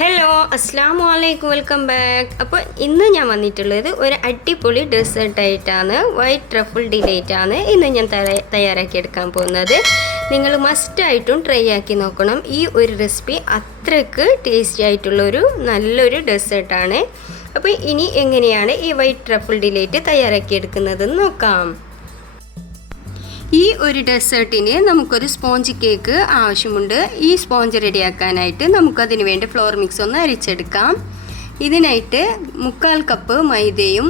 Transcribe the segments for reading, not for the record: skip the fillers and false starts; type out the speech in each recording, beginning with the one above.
Hello അസ്സലാമു അലൈക്കും welcome back. അപ്പോൾ ഇന്ന് ഞാൻ വന്നിട്ടുള്ളത് ഒരു അടിപൊളി ഡെസേർട്ടായിട്ടാണ്. വൈറ്റ് ട്രഫിൾ ഡിലൈറ്റ് ആണ് ഇന്ന് ഞാൻ തയ്യാറാക്കിയെടുക്കാൻ പോകുന്നത്. നിങ്ങൾ മസ്റ്റായിട്ടും ട്രൈ ആക്കി നോക്കണം. ഈ ഒരു റെസിപ്പി അത്രയ്ക്ക് ടേസ്റ്റി ആയിട്ടുള്ളൊരു നല്ലൊരു ഡെസേർട്ടാണ്. അപ്പോൾ ഇനി എങ്ങനെയാണ് ഈ വൈറ്റ് ട്രഫിൾ ഡിലൈറ്റ് തയ്യാറാക്കിയെടുക്കുന്നതെന്ന് നോക്കാം. ഈ ഒരു ഡെസേർട്ടിന് നമുക്കൊരു സ്പോഞ്ച് കേക്ക് ആവശ്യമുണ്ട്. ഈ സ്പോഞ്ച് റെഡിയാക്കാനായിട്ട് നമുക്കതിന് വേണ്ടി ഫ്ലോർ മിക്സ് ഒന്ന് അരിച്ചെടുക്കാം. ഇതിനായിട്ട് 1/4 കപ്പ് മൈദയും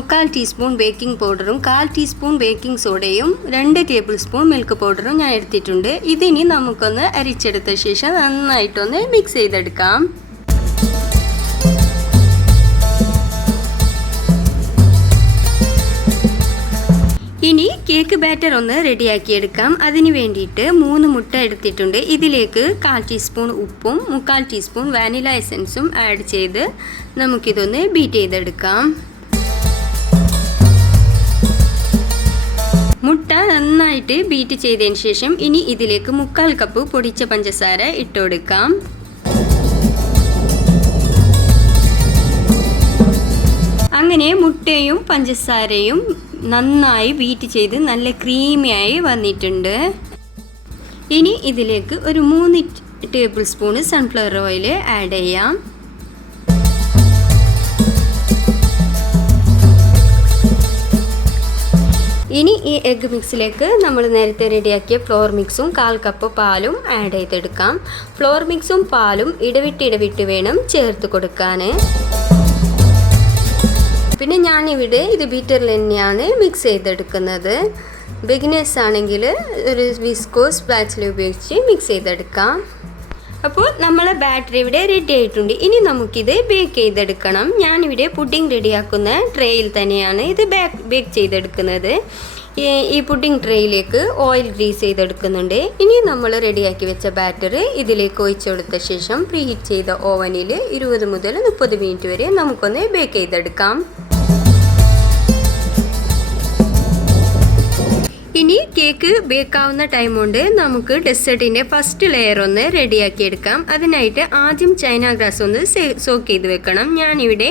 1/4 ടീസ്പൂൺ ബേക്കിംഗ് പൗഡറും 1/4 ടീസ്പൂൺ ബേക്കിംഗ് സോഡയും 2 ടേബിൾ സ്പൂൺ മിൽക്ക് പൗഡറും ഞാൻ എടുത്തിട്ടുണ്ട്. ഇതിനി നമുക്കൊന്ന് അരിച്ചെടുത്ത ശേഷം നന്നായിട്ടൊന്ന് മിക്സ് ചെയ്തെടുക്കാം. ഇനി കേക്ക് ബാറ്റർ ഒന്ന് റെഡിയാക്കിയെടുക്കാം. അതിന് വേണ്ടിയിട്ട് 3 മുട്ട എടുത്തിട്ടുണ്ട്. ഇതിലേക്ക് 1/4 ടീസ്പൂൺ ഉപ്പും 1/4 ടീസ്പൂൺ വാനില എസൻസും ആഡ് ചെയ്ത് നമുക്കിതൊന്ന് ബീറ്റ് ചെയ്തെടുക്കാം. മുട്ട നന്നായിട്ട് ബീറ്റ് ചെയ്തതിന് ശേഷം ഇനി ഇതിലേക്ക് 1/4 കപ്പ് പൊടിച്ച പഞ്ചസാര ഇട്ടുകൊടുക്കാം. അങ്ങനെ മുട്ടയും പഞ്ചസാരയും നന്നായി ബീറ്റ് ചെയ്ത് നല്ല ക്രീമിയായി വന്നിട്ടുണ്ട്. ഇനി ഇതിലേക്ക് ഒരു 3 table spoon sunflower oil add ചെയ്യാം. ഇനി ഈ എഗ് മിക്സിലേക്ക് നമ്മൾ നേരത്തെ റെഡിയാക്കിയ ഫ്ലോർ മിക്സും 1/4 കപ്പ് പാലും ആഡ് ചെയ്തെടുക്കാം. ഫ്ലോർ മിക്സും പാലും ഇടവിട്ട് വേണം ചേർത്ത് കൊടുക്കാൻ. പിന്നെ ഞാനിവിടെ ഇത് ബീറ്ററിൽ തന്നെയാണ് മിക്സ് ചെയ്തെടുക്കുന്നത്. ബിഗിനേഴ്സ് ആണെങ്കിൽ ഒരു വിസ്കോ സ്പാച്ചില ഉപയോഗിച്ച് മിക്സ് ചെയ്തെടുക്കാം. അപ്പോൾ നമ്മളെ ബാറ്ററി ഇവിടെ റെഡി ആയിട്ടുണ്ട്. ഇനി നമുക്കിത് ബേക്ക് ചെയ്തെടുക്കണം. ഞാനിവിടെ പുഡിംഗ് റെഡിയാക്കുന്ന ട്രേയിൽ തന്നെയാണ് ഇത് ബേക്ക് ചെയ്തെടുക്കുന്നത്. ഈ പുഡിംഗ് ട്രേയിലേക്ക് ഓയിൽ ഗ്രീസ് ചെയ്തെടുക്കുന്നുണ്ട്. ഇനി നമ്മൾ റെഡിയാക്കി വെച്ച ബാറ്റർ ഇതിലേക്ക് ഒഴിച്ചു കൊടുത്ത ശേഷം പ്രീഹീറ്റ് ചെയ്ത ഓവനിൽ 20 മുതൽ 30 മിനിറ്റ് വരെ നമുക്കൊന്ന് ബേക്ക് ചെയ്തെടുക്കാം. ഇനി കേക്ക് ബേക്കാവുന്ന ടൈം കൊണ്ട് നമുക്ക് ഡെസേർട്ടിൻ്റെ ഫസ്റ്റ് ലെയർ ഒന്ന് റെഡിയാക്കിയെടുക്കാം. അതിനായിട്ട് ആദ്യം ചൈനാഗ്രാസ് ഒന്ന് സോക്ക് ചെയ്ത് വെക്കണം. ഞാനിവിടെ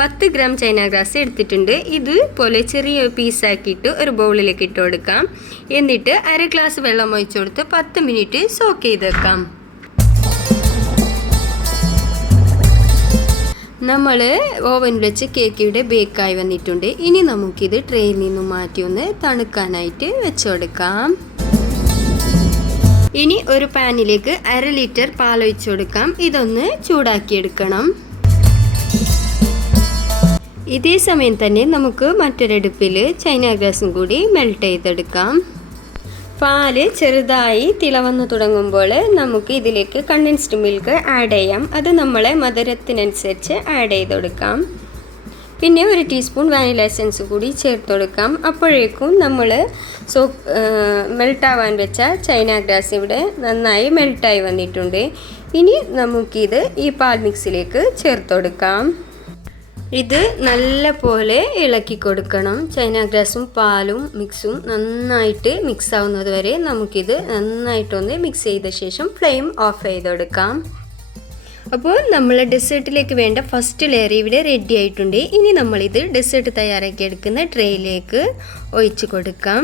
10 ഗ്രാം ചൈനാഗ്രാസ് എടുത്തിട്ടുണ്ട്. ഇതുപോലെ ചെറിയ പീസാക്കിയിട്ട് ഒരു ബൗളിലേക്ക് ഇട്ട് കൊടുക്കാം. എന്നിട്ട് 1/2 ഗ്ലാസ് വെള്ളം ഒഴിച്ചു കൊടുത്ത് 10 മിനിറ്റ് സോക്ക് ചെയ്ത് വെക്കാം. നമ്മൾ ഓവനിൽ വെച്ച് കേക്ക് ഇവിടെ ബേക്കായി വന്നിട്ടുണ്ട്. ഇനി നമുക്കിത് ട്രേയിൽ നിന്നും മാറ്റി ഒന്ന് തണുക്കാനായിട്ട് വെച്ച് കൊടുക്കാം. ഇനി ഒരു പാനിലേക്ക് 1/2 ലിറ്റർ പാൽ ഒഴിച്ചു കൊടുക്കാം. ഇതൊന്ന് ചൂടാക്കിയെടുക്കണം. ഇതേ സമയം തന്നെ നമുക്ക് മറ്റൊരടുപ്പിൽ ചൈനാഗ്രാസും കൂടി മെൽറ്റ് ചെയ്തെടുക്കാം. പാല് ചെറുതായി തിളവന്നു തുടങ്ങുമ്പോൾ നമുക്ക് ഇതിലേക്ക് കണ്ടൻസ്ഡ് മിൽക്ക് ആഡ് ചെയ്യാം. അത് നമ്മളെ മധുരത്തിനനുസരിച്ച് ആഡ് ചെയ്ത് കൊടുക്കാം. പിന്നെ 1 ടീസ്പൂൺ വാനില എസൻസ് കൂടി ചേർത്ത് കൊടുക്കാം. അപ്പോഴേക്കും നമ്മൾ മെൽട്ടാവാൻ വെച്ച ചൈനാഗ്രാസ് ഇവിടെ നന്നായി മെൽട്ടായി വന്നിട്ടുണ്ട്. ഇനി നമുക്കിത് ഈ പാൽ മിക്സിലേക്ക് ചേർത്ത് കൊടുക്കാം. ഇത് നല്ല പോലെ ഇളക്കി കൊടുക്കണം. ചൈനാഗ്രാസും പാലും മിക്സും നന്നായിട്ട് മിക്സ് ആവുന്നത് വരെ നമുക്കിത് നന്നായിട്ടൊന്ന് മിക്സ് ചെയ്ത ശേഷം ഫ്ലെയിം ഓഫ് ചെയ്തെടുക്കാം. അപ്പോൾ നമ്മൾ ഡെസേർട്ടിലേക്ക് വേണ്ട ഫസ്റ്റ് ലെയർ ഇവിടെ റെഡി ആയിട്ടുണ്ട്. ഇനി നമ്മളിത് ഡെസേർട്ട് തയ്യാറാക്കി എടുക്കുന്ന ട്രേയിലേക്ക് ഒഴിച്ച് കൊടുക്കാം.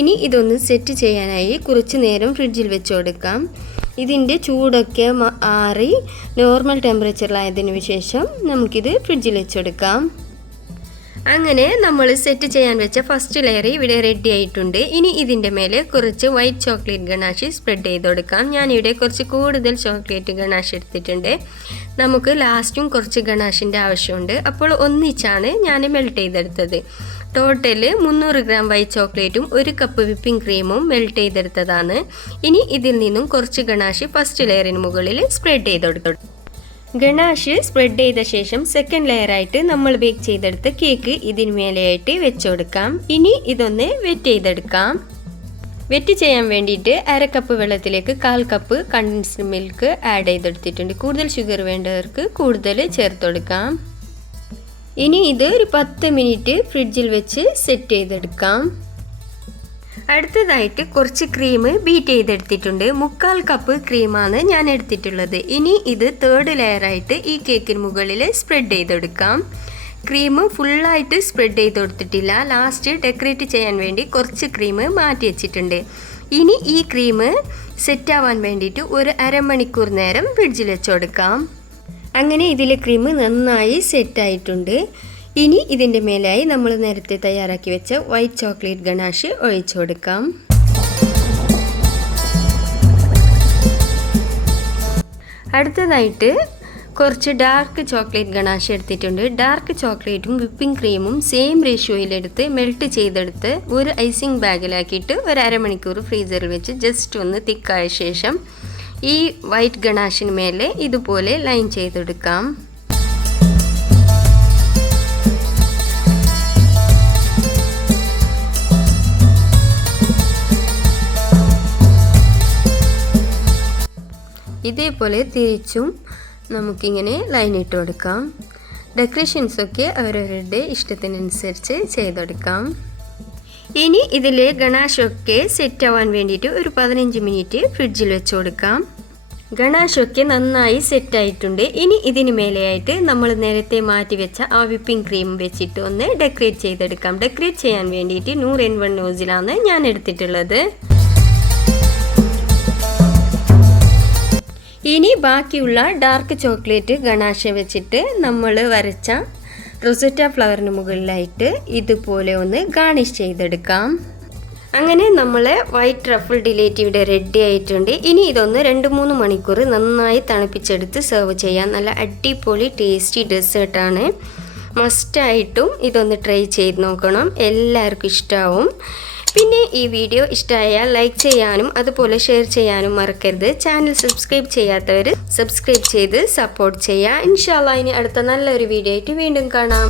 ഇനി ഇതൊന്ന് സെറ്റ് ചെയ്യാനായി കുറച്ച് നേരം ഫ്രിഡ്ജിൽ വെച്ച് കൊടുക്കാം. ഇതിൻ്റെ ചൂടൊക്കെ ആറി നോർമൽ ടെമ്പറേച്ചറിലായതിനു ശേഷം നമുക്കിത് ഫ്രിഡ്ജിൽ വെച്ചെടുക്കാം. അങ്ങനെ നമ്മൾ സെറ്റ് ചെയ്യാൻ വെച്ച ഫസ്റ്റ് ലെയർ ഇവിടെ റെഡി ആയിട്ടുണ്ട്. ഇനി ഇതിൻ്റെ മേലെ കുറച്ച് വൈറ്റ് ചോക്ലേറ്റ് ഗണാഷ് സ്പ്രെഡ് ചെയ്ത് കൊടുക്കാം. ഞാനിവിടെ കുറച്ച് കൂടുതൽ ചോക്ലേറ്റ് ഗണാഷ് എടുത്തിട്ടുണ്ട്. നമുക്ക് ലാസ്റ്റും കുറച്ച് ഗണാഷിൻ്റെ ആവശ്യമുണ്ട്. അപ്പോൾ ഒന്നിച്ചാണ് ഞാൻ മെൽറ്റ് ചെയ്തെടുത്തത്. ടോട്ടൽ 300 ഗ്രാം വൈറ്റ് ചോക്ലേറ്റും 1 കപ്പ് വിപ്പിംഗ് ക്രീമും മെൽറ്റ് ചെയ്തെടുത്തതാണ്. ഇനി ഇതിൽ നിന്നും കുറച്ച് ഗണാഷ് ഫസ്റ്റ് ലെയറിന് മുകളിൽ സ്പ്രെഡ് ചെയ്ത് കൊടുക്കും. ഗണാഷ് സ്പ്രെഡ് ചെയ്ത ശേഷം സെക്കൻഡ് ലെയറായിട്ട് നമ്മൾ ബേക്ക് ചെയ്തെടുത്ത കേക്ക് ഇതിന് മേലെയായിട്ട് വെച്ച് കൊടുക്കാം. ഇനി ഇതൊന്ന് വെറ്റ് ചെയ്തെടുക്കാം. വെറ്റ് ചെയ്യാൻ വേണ്ടിയിട്ട് 1/2 കപ്പ് വെള്ളത്തിലേക്ക് 1/4 കപ്പ് കണ്ടൻസ്ഡ് മിൽക്ക് ആഡ് ചെയ്തെടുത്തിട്ടുണ്ട്. കൂടുതൽ ഷുഗർ വേണ്ടവർക്ക് കൂടുതൽ ചേർത്ത് കൊടുക്കാം. ഇനി ഇത് ഒരു 10 മിനിറ്റ് ഫ്രിഡ്ജിൽ വെച്ച് സെറ്റ് ചെയ്തെടുക്കാം. അടുത്തതായിട്ട് കുറച്ച് ക്രീം ബീറ്റ് ചെയ്തെടുത്തിട്ടുണ്ട്. 3/4 കപ്പ് ക്രീമാണ് ഞാൻ എടുത്തിട്ടുള്ളത്. ഇനി ഇത് 3rd ലെയറായിട്ട് ഈ കേക്കിന് മുകളിൽ സ്പ്രെഡ് ചെയ്തെടുക്കാം. ക്രീം ഫുള്ളായിട്ട് സ്പ്രെഡ് ചെയ്ത് കൊടുത്തിട്ടില്ല. ലാസ്റ്റ് ഡെക്കറേറ്റ് ചെയ്യാൻ വേണ്ടി കുറച്ച് ക്രീം മാറ്റി വെച്ചിട്ടുണ്ട്. ഇനി ഈ ക്രീം സെറ്റാവാൻ വേണ്ടിയിട്ട് ഒരു അരമണിക്കൂർ നേരം ഫ്രിഡ്ജിൽ വെച്ച് കൊടുക്കാം. അങ്ങനെ ഇതിലെ ക്രീം നന്നായി സെറ്റായിട്ടുണ്ട്. ഇനി ഇതിൻ്റെ മേലായി നമ്മൾ നേരത്തെ തയ്യാറാക്കി വെച്ച വൈറ്റ് ചോക്ലേറ്റ് ഗണാഷ് ഒഴിച്ചു കൊടുക്കാം. അടുത്തതായിട്ട് കുറച്ച് ഡാർക്ക് ചോക്ലേറ്റ് ഗണാഷ് എടുത്തിട്ടുണ്ട്. ഡാർക്ക് ചോക്ലേറ്റും വിപ്പിംഗ് ക്രീമും സെയിം റേഷ്യോയിലെടുത്ത് മെൽറ്റ് ചെയ്തെടുത്ത് ഒരു ഐസിങ് ബാഗിലാക്കിയിട്ട് ഒരു അരമണിക്കൂർ ഫ്രീസറിൽ വെച്ച് ജസ്റ്റ് ഒന്ന് തിക്കായ ശേഷം ഈ വൈറ്റ് ഗണാഷിന് മേലെ ഇതുപോലെ ലൈൻ ചെയ്തെടുക്കാം. ഇതേപോലെ തിരിച്ചും നമുക്കിങ്ങനെ ലൈൻ ഇട്ട് കൊടുക്കാം. ഡെക്കറേഷൻസൊക്കെ അവരവരുടെ ഇഷ്ടത്തിനനുസരിച്ച് ചെയ്തെടുക്കാം. ഇനി ഇതിലെ ഗണാഷൊക്കെ സെറ്റ് ആവാൻ വേണ്ടിയിട്ട് ഒരു 15 മിനിറ്റ് ഫ്രിഡ്ജിൽ വെച്ച് കൊടുക്കാം. ഗണാഷൊക്കെ നന്നായി സെറ്റായിട്ടുണ്ട്. ഇനി ഇതിന് മേലെയായിട്ട് നമ്മൾ നേരത്തെ മാറ്റി വെച്ച ആ വിപ്പിംഗ് ക്രീം വെച്ചിട്ട് ഒന്ന് ഡെക്കറേറ്റ് ചെയ്തെടുക്കാം. ഡെക്കറേറ്റ് ചെയ്യാൻ വേണ്ടിയിട്ട് 100N1 നോസിലാണ് ഞാൻ എടുത്തിട്ടുള്ളത്. ഇനി ബാക്കിയുള്ള ഡാർക്ക് ചോക്ലേറ്റ് ഗണാഷ വെച്ചിട്ട് നമ്മൾ വരച്ച റൊസറ്റ ഫ്ലവറിന് മുകളിലായിട്ട് ഇതുപോലെ ഒന്ന് ഗാർണിഷ് ചെയ്തെടുക്കാം. അങ്ങനെ നമ്മളെ വൈറ്റ് ട്രഫിൾ ഡിലൈറ്റ് ഇവിടെ റെഡി ആയിട്ടുണ്ട്. ഇനി ഇതൊന്ന് 2-3 മണിക്കൂർ നന്നായി തണുപ്പിച്ചെടുത്ത് സെർവ് ചെയ്യാം. നല്ല അടിപൊളി ടേസ്റ്റി ഡെസേർട്ടാണ്. മസ്റ്റായിട്ടും ഇതൊന്ന് ട്രൈ ചെയ്ത് നോക്കണം. എല്ലാവർക്കും ഇഷ്ടമാവും. പിന്നെ ഈ വീഡിയോ ഇഷ്ടമായാൽ ലൈക്ക് ചെയ്യാനും അതുപോലെ ഷെയർ ചെയ്യാനും മറക്കരുത്. ചാനൽ സബ്സ്ക്രൈബ് ചെയ്യാത്തവർ സബ്സ്ക്രൈബ് ചെയ്ത് സപ്പോർട്ട് ചെയ്യുക. ഇൻഷാ അല്ലാഹ് ഇനി അടുത്ത നല്ലൊരു വീഡിയോ ആയിട്ട് വീണ്ടും കാണാം.